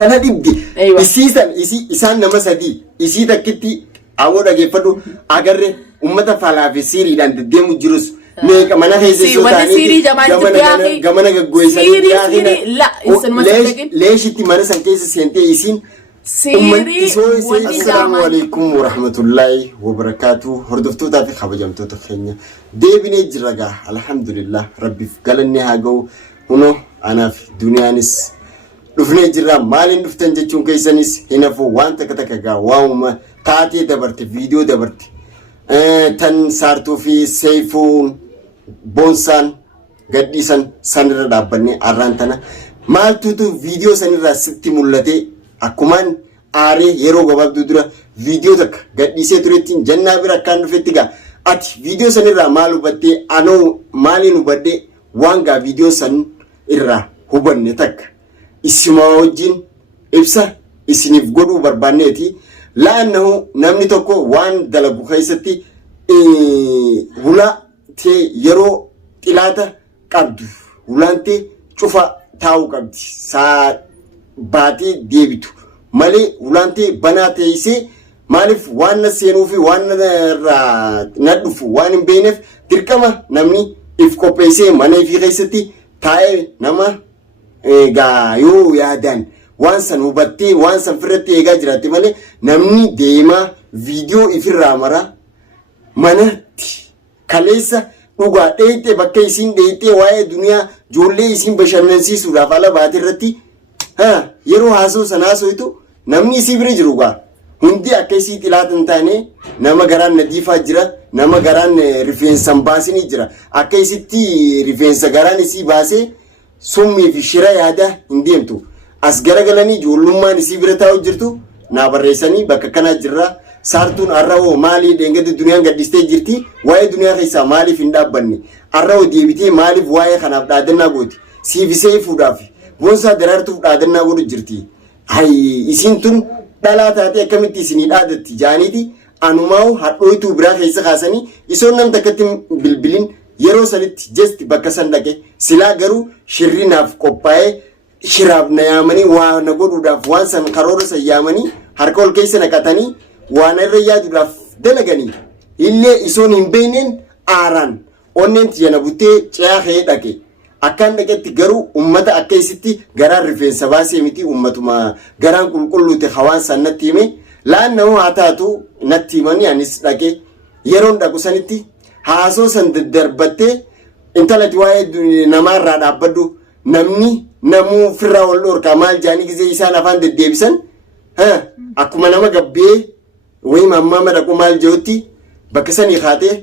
kana dibdi isiisan isaan nama sadii isii takkitti awooda geeffadhu agarre ummata falaa fi siriidhaan deddeemu jirus meeqa mana keessatti gamana gaggoysanii leeshitti mana san keessa seentee isiin Assalamu alaikum warahmatullahi wabarakatuh. Hordoftoota fi kabajamtoota keenya deebinee jirra gaa alhamdulillah rabbiif galanne haa ga'u huno anaaf duniyaanis dhufnee jirra maaliin dhuftan jechuun keessanis hinafu waan takka gaa waamuma taatee dabarte viidiyoo dabarte tan saartuu fi seefuun boonsaan gadhiisan sanirra dhaabbannee arraan tana maaltuutu viidiyoo sanirraa sitti mul'ate akkumaan aaree yeroo gabaabduu dura viidiyoo takka gadhiisee turettiin jannaa bira akkaan dhufetti gaa ati viidiyoo sanirraa maal hubattee anoo maaliin hubadhee waan gaa viidiyoo san irraa hubanne takka isima wajjin ibsa isiniif godhuu barbaanneeti laannahu namni tokko waan dalagu keessatti hulaa tee yeroo xilaata qabdu hulaan tee cufa taa'uu qabdi saa baatee deebitu malee hulaan tee banaa teessee maaliif waan na seenuu fi waan na dhufu waan hin beekneef dirqama namni if qopheessee mana ifii keessatti taa'ee nama gaa yoo yaadaan waan san hubattee waan san firratti eegaa jiraatte malee namni deemaa viidiyoo ifirraa mara manatti kaleessa dhugaa dheeyxee bakka isiin dheeyxee waa'ee duniyaa ijoollee isiin bashannansiisuudhaaf ala baate irratti yeroo haasoo sanaa soitu namni isii bira jiru gaa hundi akka isii xilaatan taane nama garaan nadiifaa jira nama garaan rifeensan baasinii jira akka isitti rifeensa garaan isii baasee summii fi shira yaada hin deemtu as garagalanii ijoollummaan isii bira taa'u jirtu naa barreessanii bakka kanaa jirra saartuun arrawoo maalii deengatti duniyaan gaddistee jirti waa'ee duniyaa keessaa maaliif hin dhaabbanne arrawoo deebitee maaliif waa'ee kanaaf dhaadannaa gooti siifisee fuudhaaf boonsaa daraartuuf dhaadannaa godhu jirti isiin tun dhalaa taatee akkamitti isinii dhaadatti jaaniiti anumaa'u hadhooytuu biraa keessa kaasanii isoon nam takkatti bilbilin yeroo sanitti jesti bakka san dhaqe silaa garuu shirrinaaf qophaa'ee shiraaf na yaamanii waa na godhuudhaaf waan san karoora san yaamanii harka ol keessa naqatanii waan irra yaaduudhaaf dalaganii illee isoon hin beekneen aaraan onneen tiyana buttee ce'aa ka'ee dhaqe akkaan dhaqetti garuu ummata akka isitti garaan rifeensa baasee miti ummatuma garaan qulqulluute hawaan san natti hime laannahu haa taatu natti himanii anis dhaqe yeroon dhaqu sanitti haasoo san daddarbattee intalati waa'ee namaarraa dhaabbadhu namni namuu firraa wal dhorkaa maal jaanii gizee isaan afaan deddeebisan akkuma nama gabbee wayii mammaa dhaqu maal jehutti bakka sanii kaatee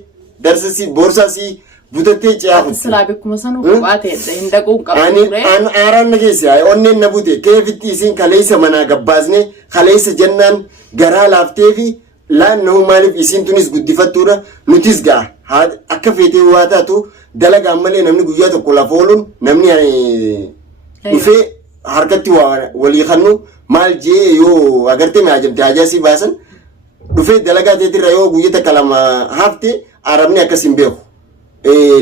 darsasii boorsaasii butattee ce'aa kutte. Silaa beekuma sanuu kophaatee hin dhaquun qabu ture. An aaraan na keessa onneen na bute keefitti isiin kaleessa manaa gabbaasne kaleessa jennaan garaa laaftee fi laannahu maaliif isiin tunis guddifattuudha nutis gaa akka feetee waa taatu dalagaan malee namni guyyaa tokko lafa ooluun namni dhufee harkatti walii kannu maal jee yoo agartee maajamte hajaasii baasan dhufee dalagaa teetirra yoo guyyaa takka lama hafte arabni akkas hin beeku.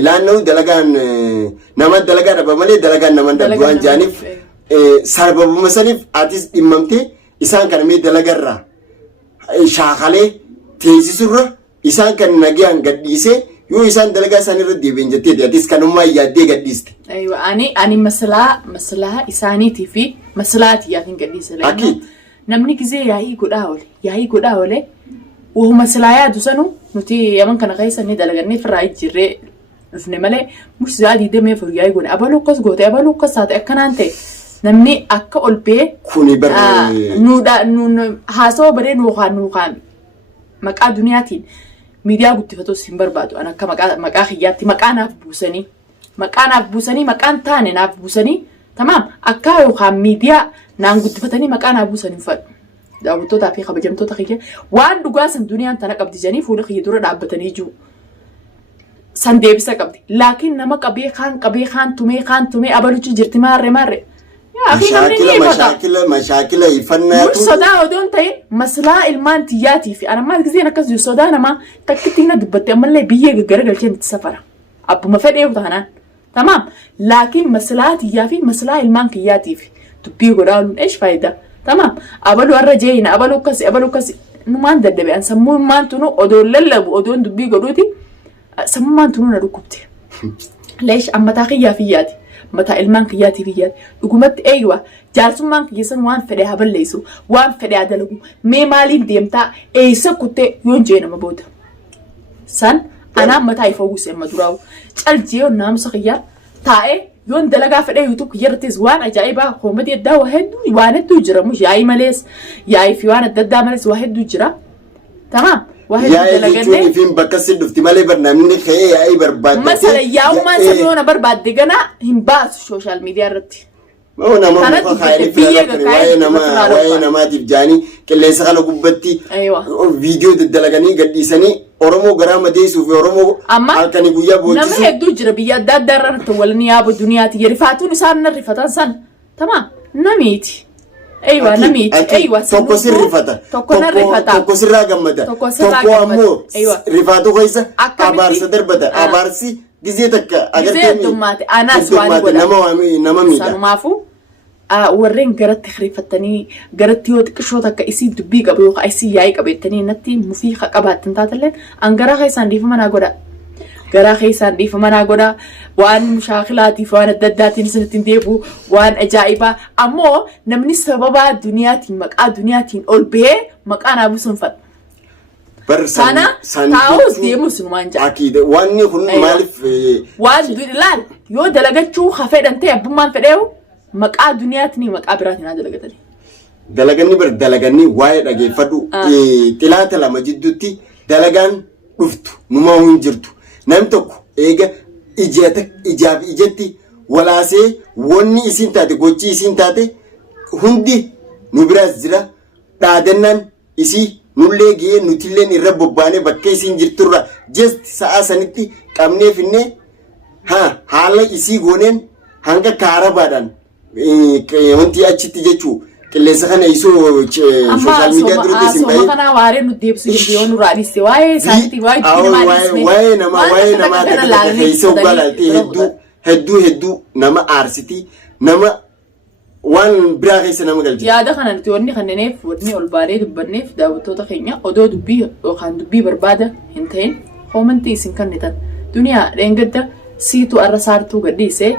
Laannahu dalagaan nama dalagaa dhaba malee dalagaan nama dhabdu waan jaaniif sababuma saniif atis dhimmamtee isaan kana mee dalagarraa shaakalee teessisurra isaan kan nagaan gadhiisee yoo isaan dalagaa isaanirra deebiin jettee atis kanummaa yaaddee gadhiiste. Ani maslaa isaaniitii fi maslaatii yaatiin gadhiise. Namni gizee yaa'ii godhaa oole wahuma maslaa yaadu sanuu nuti yaman kana keessa ni dalagannee firraa jirree dhufne malee mushizaa diidamee furu yaa'ii godhe abaluu akkas goote abaluu akkas taate akkanaan ta'e namni akka ol ba'ee kuni barree haasawaa baree nuukaan maqaa duniyaatiin miidiyaa guddifatus hin barbaadu an akka maqaa kiyyaatti maqaa naaf buusanii maqaan taane naaf buusanii tamaam akka yookaan miidiyaa naan guddifatanii maqaa naaf buusanii fadhu. Daawwattoota fi kabajamtoota kiyya waan dhugaa san duniyaan tana qabdi janii fuula kiyya dura dhaabbatanii jiru san deebisa qabdi laakiin nama qabee kaan tumee abaluchi jirti maarre mashaakila ifannaatu sodaa odoon ta'in maslaa ilmaan tiyyaatii fi anammaa giseen akkas jiru sodaa namaa takkitti na dubbatte ammallee biyyee gaggara galcheen itti safara abbuma fedhee taanaan tamaam laakiin maslaa tiyyaa fi maslaa ilmaan kiyyaatii fi dubbii godhaan eesh faayidaa tamaam abaluu har'a jeeyina abaluu akkasi numaan daddabe sammuun tunu odoon lallabu odoon dubbii godhuuti sammuun tunu na dhukkubte leesh ammataa kiyyaa fiyyaati mataa ilmaan kiyyaatiif iyyaati dhugumatti eeywa jaarsummaan kiyyeessan waan fedhe haa balleessu waan fedhe haa dalagu mee maaliin deemtaa eessa kuttee yoon jee nama booda san anaan mataa ifaa uwwise amma duraawu caljee naamusa kiyyaa taa'ee yoon dalagaa fedhe yuutuub kiyyarrattis waan ajaa'ibaa koomedii addaa waan hedduu jira mush yaa'ii malees yaa'ii fi waan adda addaa malees waa hedduu jira tamaam yaa'ii jechuun ifiin bakka si dhufti malee namni ka'ee yaa'ii barbaadde masala yaa'ummaan sabni yoona barbaadde gana hin baasu sooshaal miidiyaa irratti nama muka kaayanii filatanii waa'ee namaatiif jaanii qilleensa kana gubbatti viidiyoo daddalaganii gadhiisanii Oromoo garaa madeessuuf Oromoo halkanii guyyaa boochisuu nama hedduu jira biyya adda addaa irratti walni yaaba duniyaati rifaatuun isaan rifatan san tamaam namiiti ايوه نميت ايوه توكو سر رفاتا توكو سر غمدا توكو امو رفاتو كيسا ابارس دربدا ابارسي جزيتك اغرتني انا سوالي ولا نما ميدا سانمافو ورين غرت خريفتني غرت يوت كشوتك اسي دبي قبيو ايسي ياي قبيتني نتي مفيخه قباتن تاتلن انغرا خيسان ديف منا غدا غرا خيسان ديف منا غدا وان مشاكلاتي فوان الدداتي سنتين ديبو وان اجائبا امو نمني سببا دنياتي مقا دنياتي اول بي مقا نابو سنفت برسانا تاوز ديمو سنوانجا اكيد واني هن مالف وان دلال يو دلغچو خفيدنتي ابمان فديو مقا دنياتني مقا براتنا دلغتني دلغني بر دلغني واي دغيفدو تلاته لما جدتي دلغان دفتو نما وين جرتو نم tokko eega ijatti walaasee wonni isin taate gochi isin taate hundi nu biraas jira dhaadannaan isi nullee gee nutilleen irra bobbaane bakka isin jirturra just sa'a sanitti qabnee finne haala isi gooneen hanga kaarabaadhaan wanti achitti jechuu qilleensa kana isoo social media duratti isin baay'ee kana waaree nu deebsu yoo nu raadiste waa'ee saanti waa'ee nama keessoo galaltee hedduu nama aarsiti nama waan biraa keessa nama galchi yaada kana nuti wanni kanneef wanni ol baanee dubbanneef daawwattoota keenya odoo dubbii yookaan dubbii barbaada hin ta'in koomentii isin kannitan duniyaa dheengadda siitu arra saartuu gadhiisee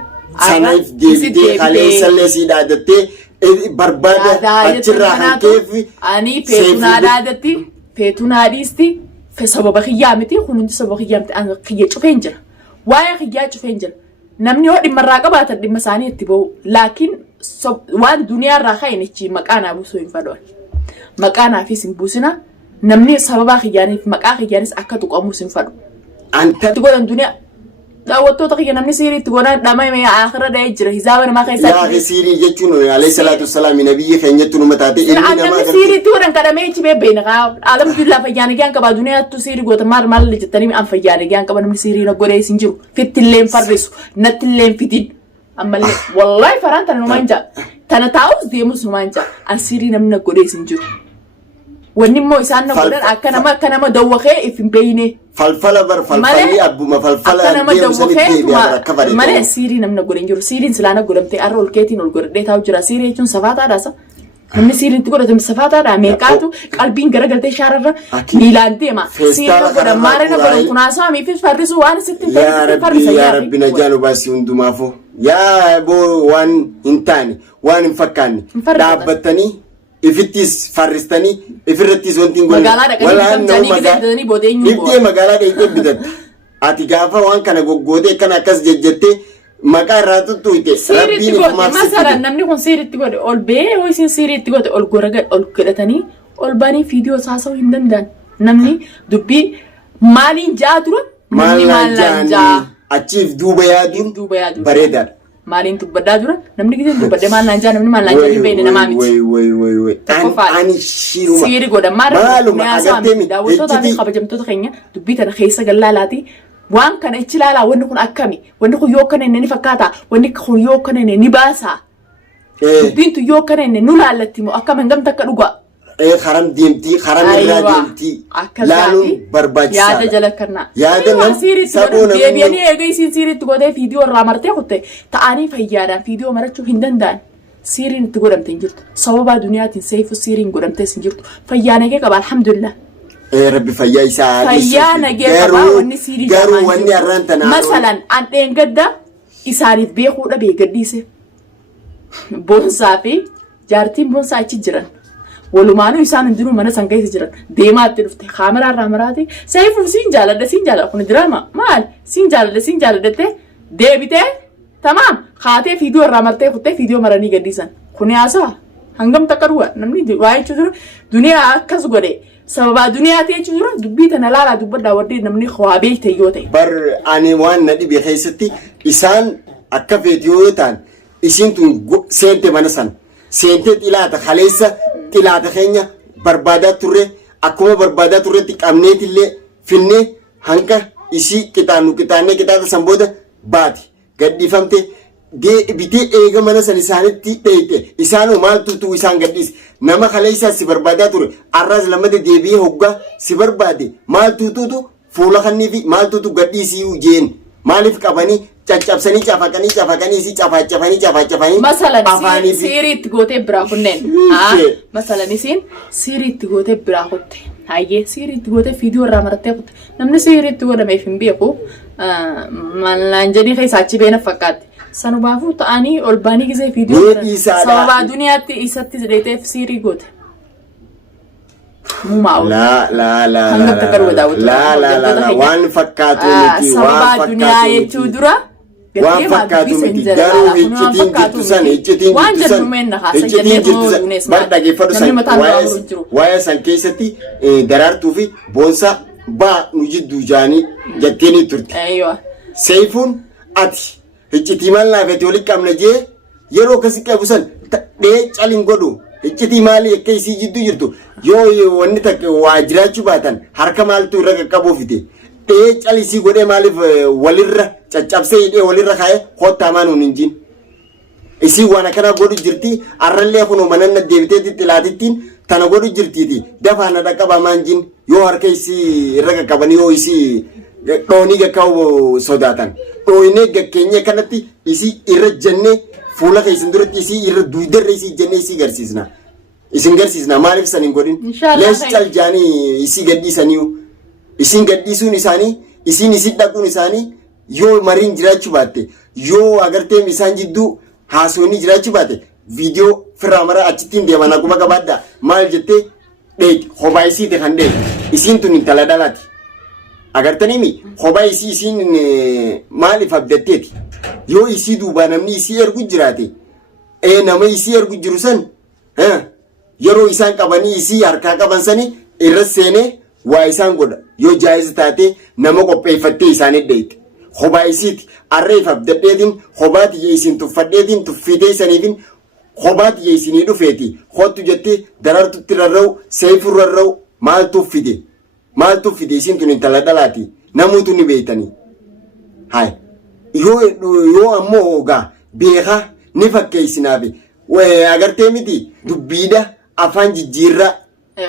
sanaaf deebitee kaleessallee sii dhaadattee barbaada achirraa hankeef ani feetunaa dhaadatti feetunaa dhiisti sababa khiyyaa miti kunuunti sababa khiyyaa miti an khiyya cufeen jira waa'ee khiyyaa cufeen jira namni yoo dhimmarraa qabaatan dhimma isaanii itti bahu laakiin waan duniyaarraa ka'inichi maqaanaa buusuu hin fadhoon maqaanaafis hin buusina namni sababa khiyyaaniif maqaa khiyyaanis akka tuqamuus hin fadhu anta godhan duniyaa daawwattoota kiyya namni siirii itti godhan dhamame aakhira dha'ee jira hisaaba namaa keessatti yaa siirii jechuun alayhi salaatu wassalaam nabiyyi keenyatti nu mataate ilmi namaa siirii itti godhan kadhamee ichi beebbeena kaa alhamdulillah fayyaana gaan qaba duniyaattu siirii goota maal jettanii an fayyaana gaan qaba namni siirii na godhee isin jiru fittilleen farrisu nattilleen fitin ammallee wallahi faraan tana numaan jaa tana taa'us deemus numaan jaa an siirii namni na godhee isin jiru wanni immoo isaan na godhan akka nama dawwaqee if hin beeyne falfala bar falfalli abbuma falfala deemsanii malee siirii namna godhan jiru siiriin silaana godhamtee arra ol keetiin ol godhadhee taa'u jira siirii jechuun safaataadhaasa namni siiriin itti godhatame safaataadha meeqaatu qalbiin garagaltee shaararra miilaan deema siirii godhan maarina godhan kunaasaamii fi farrisu waan isitti yaa rabbi najaanu baasii hundumaafu yaa boo waan hin taane waan hin fakkaanne dhaabbattanii ifittis farristanii ifirrattis wanti hin goone walaan magaalaa dheeytee bitatte ati gaafa waan kana goggootee kana akkas jejjettee maqaa irraa tuttuute rabbiin ifumaaf sitti namni kun siiriitti godhe ol bee yoo isin siiriitti godhe ol godhatanii ol baanii viidiyoo saasa'uu hin danda'an namni dubbii maaliin jaa dura namni maalaan jaa achiif duuba yaaduun bareedaadha. Malin tu beda dura, namni kita tu beda malan jana, namni malan jana ni beda nama miti. Woi. Ani shiru. Siri goda mar. Malu agak dah waktu tu tapi khabar jam tu kayaknya, tu bita nak khisa galalati. Wan kan echilala, wan kun akami, wan kun yokan ni fakata, wan kun yokan ni basa. Bintu yokan ni nulalati mo akam engam tak kadugwa. Haram diamti, haram irra diamti. Lalu berbajasa. Yaada jala karna. Yaada nam. Sabun. Dia biar ni ega isin siri tu kode video ramarte kote. Taani fayyada video marachu hindan dan. سيرين تقول أم تنجرت صوابا دنياتي سيف سيرين قول أم تسنجرت فيانا جيك الحمد لله ربي فيا يساعد فيانا جيك واني سيري قالوا واني أرنتنا مثلا أنت إنقدّ إساريت بيخو ربي قديسه بونسا في جارتين بونسا تجرن ولمانو إنسان ندرو منا سانكاي تجرن ديما تلفت خامرة رامراتي سيفو سين جالا كون دراما مال سين جالا ده ديبته تمام خاطر فيديو رامرته خطة فيديو مراني قديسان كوني أسا هنگم تكروا نمني دواي تجرو دنيا أكاس غوري سبب دنيا تجرو دبيت أنا لا دبر داودي نمني خوابي تيجوتي بر أنا وان ندي بخيستي إنسان أكا فيديو تان إسنتون سنت منسان سنت تلاته خليسة تلاته خينيا بربادات توري أكما بربادات توري تكامنيت اللي فيني هنكا إسي كتانة سامبودا بادي قد فهمت دي بيتي إيجا منسان إسانت تيته إسانو مال توتو إسان قديس نما خليسة سبربادات توري أرز لما دي بيه هوجا سبربادي مال توتو فولا خني في مال توتو قديسي وجين مالف كاباني caccabsanii cafaqanii si cafacafanii masalan siiriitti gootee biraa kunneen masalan isiin siiriitti gootee biraa kutte hayyee siiriitti gootee fiidiyoo irraa marattee kutte namni siiriitti godhameef hin beeku mallaan jedhii keessaachi beena fakkaatti sanubaafuu ta'anii ol baanii gisee fiidiyoo sababaa duniyaatti isatti zidheeteef siirii goote la waan fakkaatu miti sababaa duniyaa jechuu dura waan fakkaatu miti garuu iccitiin jirtu san bar dhageeffadhu san waa'ee san keessatti daraartuu fi boonsa baa nu jidduu jaanii jetteenii turte seefuun ati iccitii maal naafete walitti qabna jee yeroo akkasii qabu san dhee caliin godhu iccitii maali akka isii jidduu jirtu yoo wanni takka waa jiraachuu baatan harka maaltu irra qaqqabuu fite dhee calisii godhee maaliif walirra caccabsee hidhee walirra kaa'ee hottaamaan hun hin jiin isii waan akkana godhu jirti arrallee kunoo mananna deebitee xixilaatittiin tana godhu jirtiiti dafaana dhaqqabamaan jiin yoo harka isii irra qaqqaban yoo isii dhoonii gakka'u sodaatan dhooyinee gakkeenyee kanatti isii irra jennee fuula keessan duratti isii irra duudarra isii jennee isii garsiisna isin garsiisna maaliif san hin godhin lees caljaanii isii gadhiisaniiyu isin gadhiisuun isaanii isin isin dhaquun isaanii yoo mariin jiraachuu baatte yoo agartee isaan jidduu haasonni jiraachuu baatte viidiyoo firraa mara achittiin deeman akkuma qabaadda maal jettee dheeti hobaa isiite kan dheeti isiin tun intala dhalaati agartaniimi hobaa isii isiin maaliif abdatteeti yoo isii duubaa namni isii ergu jiraate nama isii ergu jiru san yeroo isaan qabanii isii harkaa qaban sani irra seenee waa isaan godha yoo jaayiz taate nama qopheeffattee isaanii dheeti hobaa isiiti arreef abdadheetiin hobaa tiyya isin tuffadheetiin tuffitee isaniifin hobaa tiyya isinii dhufeeti hottu jettee darartutti rarra'u seefu rarra'u maal tuffide isin tun intala dhalaati namuutu ni beeytanii hay yoo ammoo ogaa beekaa ni fakkeessinaafi agartee miti dubbiidha afaan jijjiirraa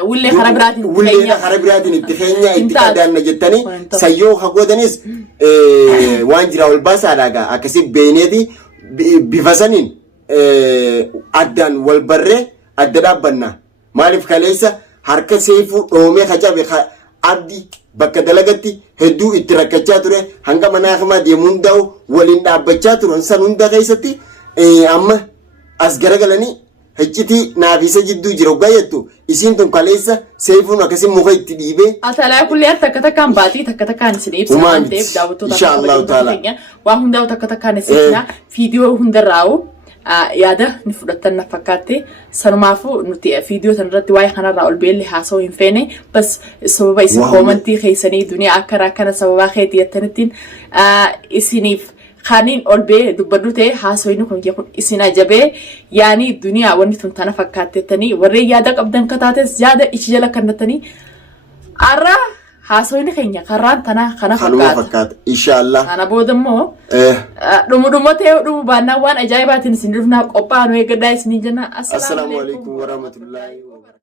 Wulle khara biraatiin itti feenya itti qadaanna jettanii sayyoo hagodanis waan jira ol baasaadha akkasi beeneeti bifa saniin addaan wal barree adda dhaabbanna maaliif kaleessa harka seefuu dhoomee kacabe abdi bakka dalagatti hedduu itti rakkachaa ture hanga manaa himaa deemuun daa'u waliin dhaabbachaa turan san hunda keessatti amma as garagalanii hiccitii naafisa jidduu jiru gaayattu isiin tun kaleessa seefuun akkasii muka itti dhiibee atalaa kullee takka takkaan baatii takka takkaan isin ibsa waan ta'eef daawwattoota inshallah taala waan hundaa takka takkaan isin viidiyoo hundarraa'u yaada ni fudhatan na fakkaate sanumaafu nuti viidiyoo sanarratti waa'ee kanarraa ol beelli haasa'uu hin feene bas sababa isin koomantii keessanii duniyaa akkana sababa keetii jettanittiin isiniif خانين أولبي دبدوته حاسوينو كم يكون إسنا جبه يعني الدنيا وني ثمتنا فكرتني وري يادك أبدن كتاتس زيادة إيش جل كنتني أرا حاسوينو خينيا كران تنا خنا فكات إن شاء الله أنا بودمو دمو تيو دمو بانا وان أجايبات نسندرفنا أوبا نوي قداي سنجنا السلام عليكم ورحمة الله